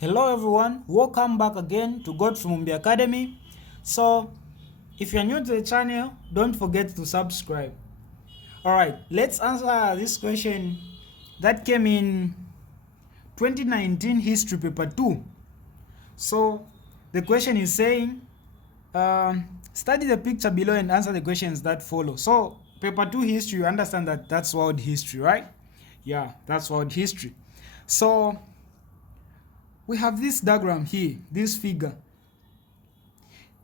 Hello everyone, welcome back again to God from Mumbi Academy. So if you're new to the channel, don't forget to subscribe. Alright, let's answer this question that came in 2019 history paper 2. So the question is saying study the picture below and answer the questions that follow. So paper 2 history, you understand that that's world history, right? Yeah, that's world history. So we have this diagram here, this figure.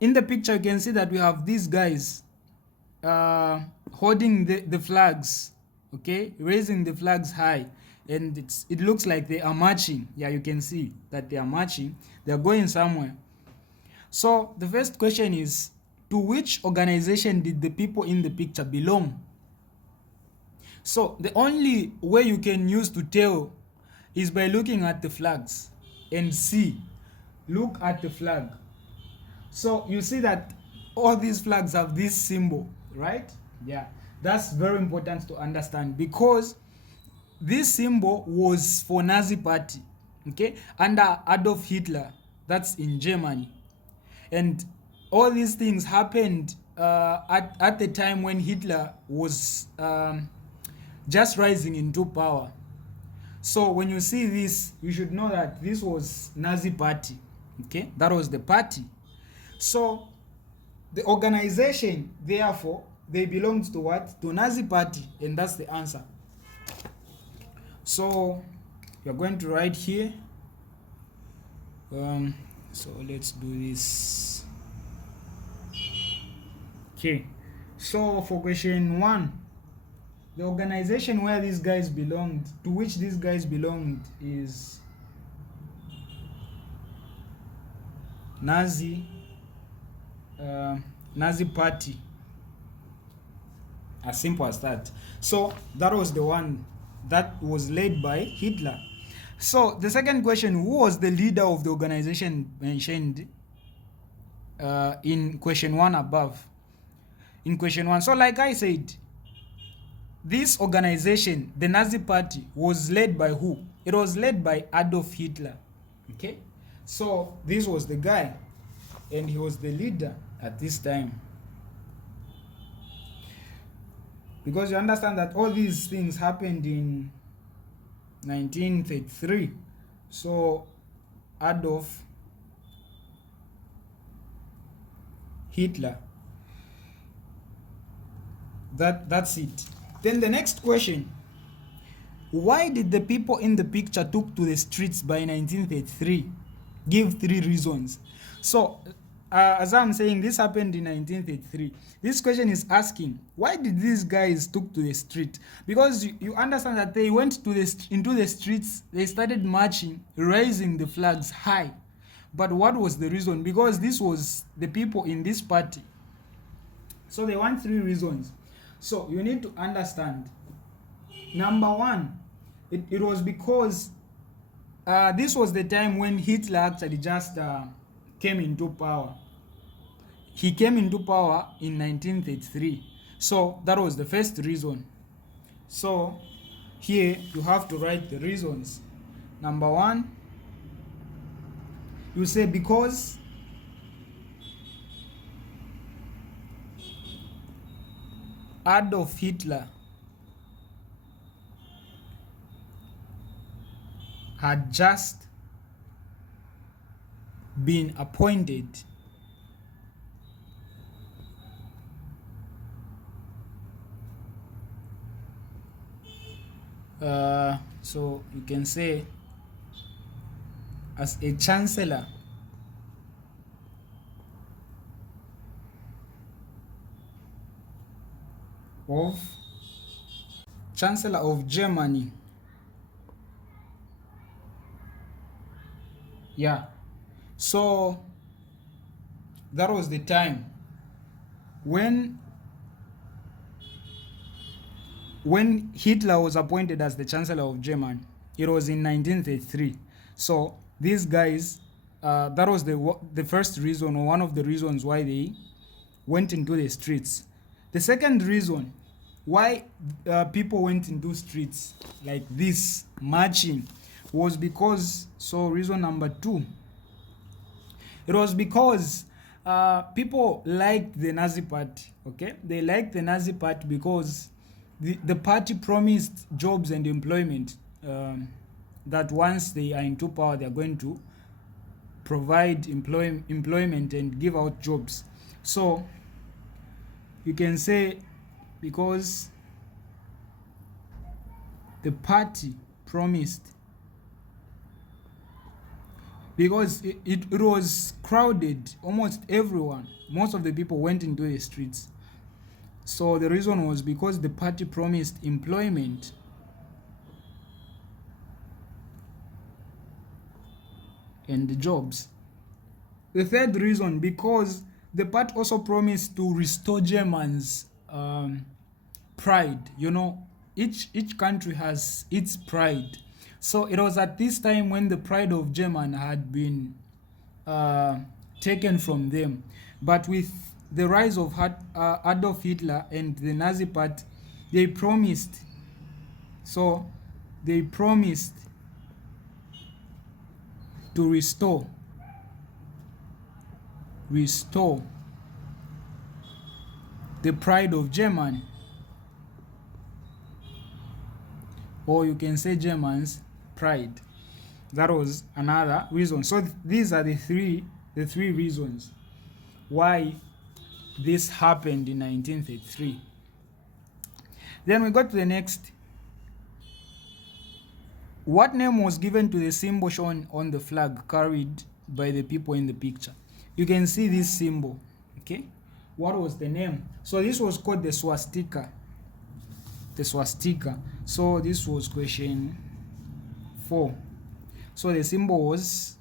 In the picture, you can see that we have these guys holding the flags, okay, raising the flags high, and it looks like they are marching. Yeah, you can see that they are marching. They are going somewhere. So the first question is, to which organization did the people in the picture belong? So the only way you can use to tell is by looking at the flags and see. Look at the flag. So you see that all these flags have this symbol, right? Yeah, that's very important to understand, because this symbol was for Nazi party, okay, under Adolf Hitler. That's in Germany. And all these things happened at the time when Hitler was just rising into power. So when you see this, you should know that this was Nazi party, okay? That was the party. So the organization, therefore, they belonged to what? To Nazi party, and that's the answer. So you're going to write here. So let's do this. Okay. So for question 1, the organization where these guys belonged, to which these guys belonged, is Nazi party. As simple as that. So that was the one that was led by Hitler. So the second question, who was the leader of the organization mentioned in question 1 above? In question 1, so like I said, this organization, the Nazi party, was led by who? It was led by Adolf Hitler. Okay, so this was the guy, and he was the leader at this time. Because you understand that all these things happened in 1933. So Adolf Hitler. That's it. Then the next question, why did the people in the picture took to the streets by 1933? Give 3 reasons. So as I'm saying, this happened in 1933. This question is asking, why did these guys took to the street? Because you understand that they went to into the streets, they started marching, raising the flags high. But what was the reason? Because this was the people in this party. So they want 3 reasons. So you need to understand. Number 1, it was because this was the time when Hitler actually just came into power. He came into power in 1933. So that was the first reason. So here you have to write the reasons. Number 1, you say because Adolf Hitler had just been appointed so you can say as a chancellor of Germany. Yeah, so that was the time when Hitler was appointed as the Chancellor of Germany. It was in 1933. So these guys, that was the first reason, or one of the reasons why they went into the streets. The second reason why people went into streets like this, marching, was because, so reason number 2, it was because people liked the Nazi party. Okay, they liked the Nazi party because the party promised jobs and employment, that once they are into power, they are going to provide employment and give out jobs. So you can say because the party promised, because it was crowded, almost everyone, most of the people went into the streets. So the reason was because the party promised employment and the jobs. The third reason, because the party also promised to restore Germans' pride. You know, each country has its pride. So it was at this time when the pride of German had been taken from them. But with the rise of Adolf Hitler and the Nazi party, they promised. So they promised to restore the pride of German, or you can say Germans' pride. That was another reason. So these are the three reasons why this happened in 1933. Then we go to the next. What name was given to the symbol shown on the flag carried by the people in the picture? You can see this symbol. Okay, what was the name? So this was called the swastika. The swastika. So this was question 4. So the symbol was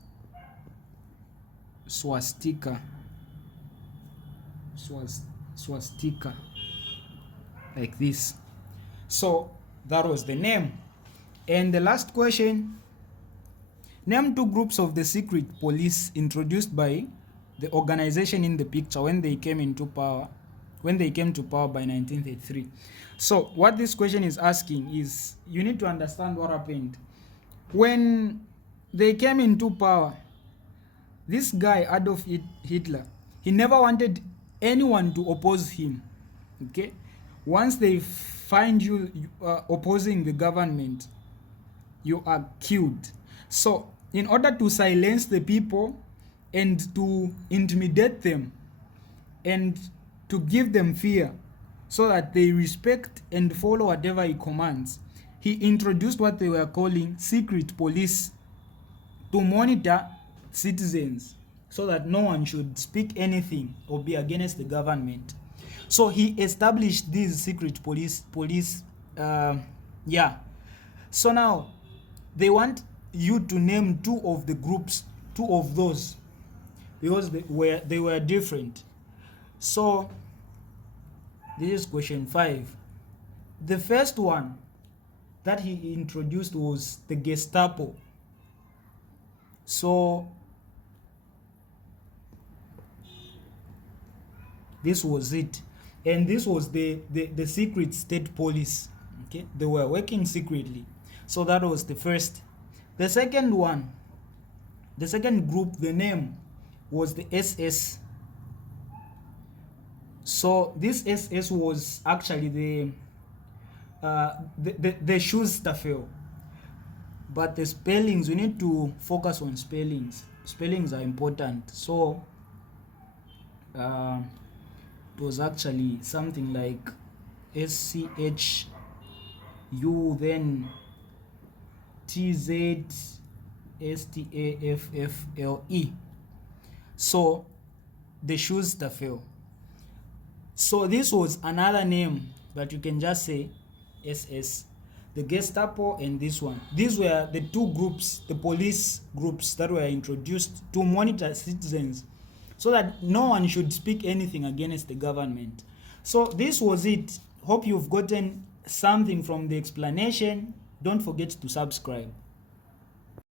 swastika. Swastika, like this. So that was the name. And the last question, name 2 groups of the secret police introduced by the organization in the picture when they came to power by 1933. So what this question is asking is, you need to understand what happened when they came into power. This guy Adolf Hitler, he never wanted anyone to oppose him. Okay, once they find you opposing the government, you are killed. So in order to silence the people and to intimidate them and to give them fear so that they respect and follow whatever he commands, he introduced what they were calling secret police to monitor citizens so that no one should speak anything or be against the government. So he established these secret police. So now they want you to name 2 of the groups, 2 of those, because they were different. So this is question 5. The first one that he introduced was the Gestapo. So this was it, and this was the secret state police. Okay, they were working secretly. So that was the first. The second one, the second group, the name was the SS. So this SS was actually the Schusterfeld. But the spellings, we need to focus on spellings. Spellings are important. So it was actually something like SCHU, then TZSTAFFLE. So the Schusterfeld. So this was another name, but you can just say SS. The Gestapo and this one. These were the 2 groups, the police groups that were introduced to monitor citizens so that no one should speak anything against the government. So this was it. Hope you've gotten something from the explanation. Don't forget to subscribe.